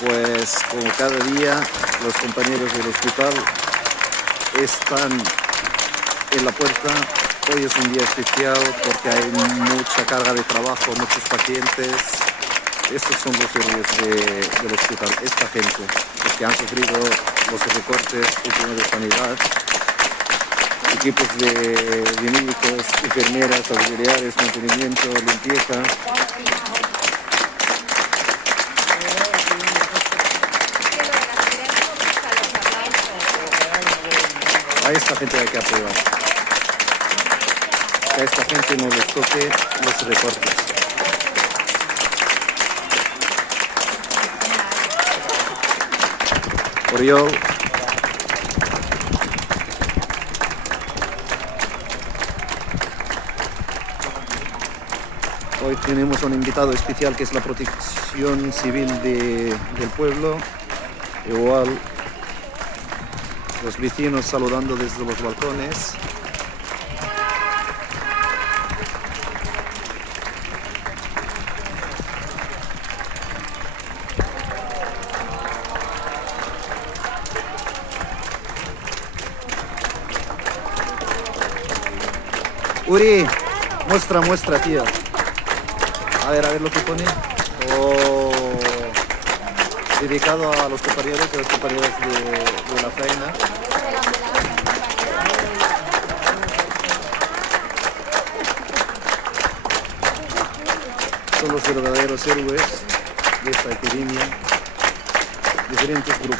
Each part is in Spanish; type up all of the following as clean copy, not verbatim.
Pues como cada día los compañeros del hospital están en la puerta. Hoy es un día especial porque hay mucha carga de trabajo, muchos pacientes. Estos son los héroes del hospital, esta gente, los que han sufrido los recortes últimos de sanidad, equipos de médicos, enfermeras, auxiliares, mantenimiento, limpieza. A esta gente hay que apoyar. Que a esta gente no les toque los recortes. Oriol. Hoy tenemos un invitado especial que es la Protección Civil del pueblo. Igual los vecinos saludando desde los balcones. Uri, muestra, tío. A ver lo que pone. Oh, dedicado a los compañeros y a las compañeras de la faena. Son los verdaderos héroes de esta epidemia. Diferentes grupos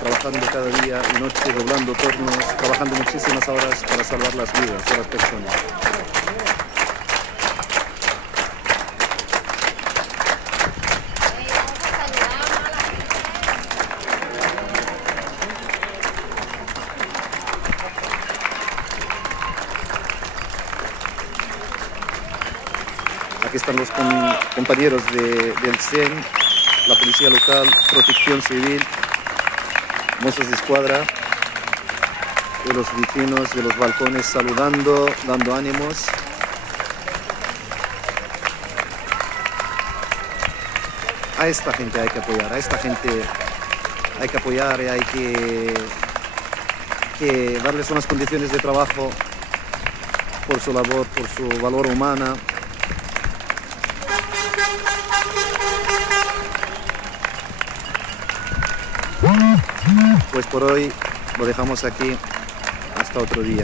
trabajando cada día y noche, doblando turnos, trabajando muchísimas horas para salvar las vidas de las personas. Aquí están los compañeros del CEN, la policía local, protección civil, mozos de escuadra, y los vecinos de los balcones saludando, dando ánimos. A esta gente hay que apoyar, a esta gente hay que apoyar y hay que darles unas condiciones de trabajo por su labor, por su valor humana. Pues por hoy lo dejamos aquí, hasta otro día.